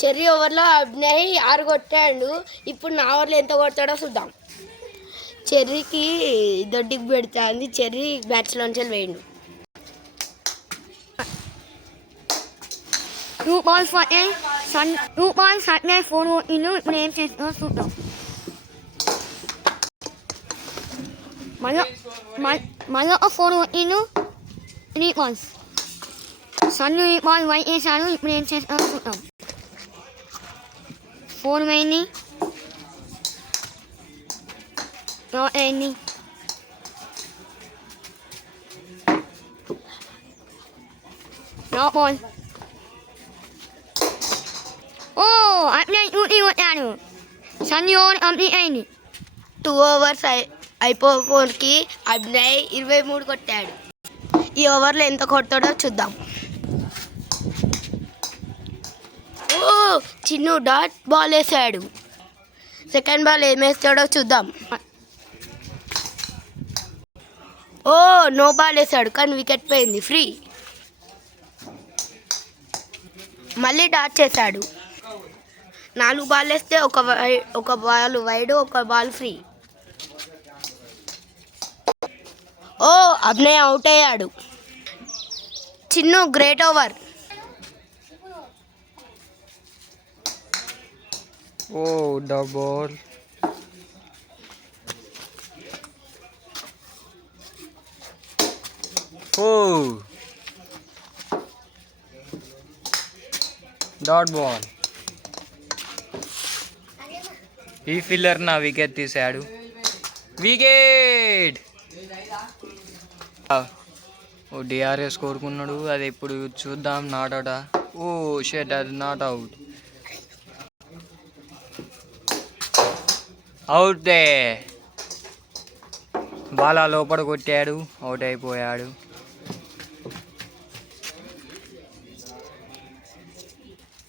చెర్రీ ఓవర్లో అభినయ్ 6 కొట్టాడు. ఇప్పుడు నా ఓవర్లో ఎంత కొడతాడో చూద్దాం. చెర్రీకి దొడ్డికి పెడుతుంది. చెర్రీ బ్యాట్స్లోంచి వేయండు. 2 balls for a Sun. 2 balls Sunday 4 ఇల్లు ఇప్పుడు ఏం చేస్తుందో చూద్దాం. మళ్ళీ ఒక 4 ఇల్లు 3 balls. సన్ ఈ బాల్ వైట్ వేసాడు. ఇప్పుడు ఏం చేస్తుందో చూద్దాం. 4 వేయండి. వేయండి. బాల్ అప్డేట్ డ్యూటీ కొట్టాడు. సన్ ఓవర్ కంప్లీట్ అయింది. 2 overs అయిపోకి అభినయ్ 23 కొట్టాడు. ఈ ఓవర్లో ఎంత కొడతాడో చూద్దాం. చిన్ను డాట్ బాల్ వేసాడు. సెకండ్ బాల్ ఏమేస్తాడో చూద్దాం. నో బాల్ వేసాడు కానీ వికెట్ పోయింది. ఫ్రీ. మళ్ళీ డాట్ చేశాడు. 4 బాల్ వేస్తే ఒక బాల్ వైడ్, ఒక బాల్ ఫ్రీ. అభినయ్ అవుట్ అయ్యాడు. Chinnu great over. The ball. Dot ball. ఈ ఫీల్డర్ నా వికెట్ తీసాడు. వికెట్. డిఆర్ఎస్ కోరుకున్నాడు. అది ఇప్పుడు చూద్దాం. నాట్ అవుటా? షెట్, అది నాట్ అవుట్. అవుటే. బాల్ లోపల కొట్టాడు. అవుట్ అయిపోయాడు.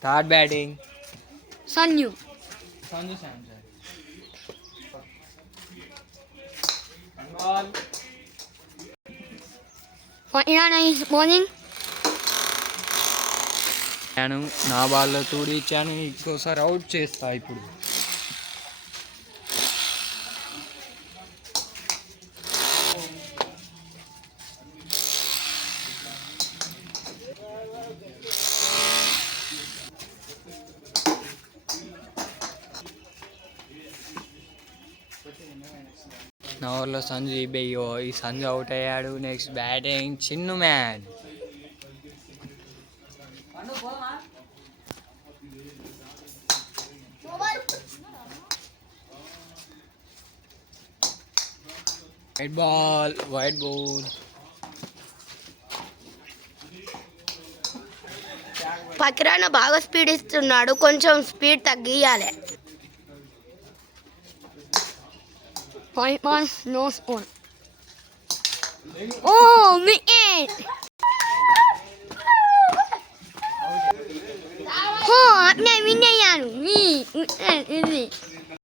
Third batting Sanju. బౌలింగ్. నా బాల్లో తోడి ఇచ్చాను. ఇంకోసారి అవుట్ చేస్తా ఇప్పుడు. నా ఓవర్లో సంజు ఈ సంజు అవుట్ అయ్యాడు. Next batting Chinnu man. White ball. పకిరాన బాగా స్పీడ్ ఇస్తున్నాడు. కొంచెం స్పీడ్ తగ్గియాలి. 5 balls, no score. Wicket! అట్నే విన్ అయ్యాను.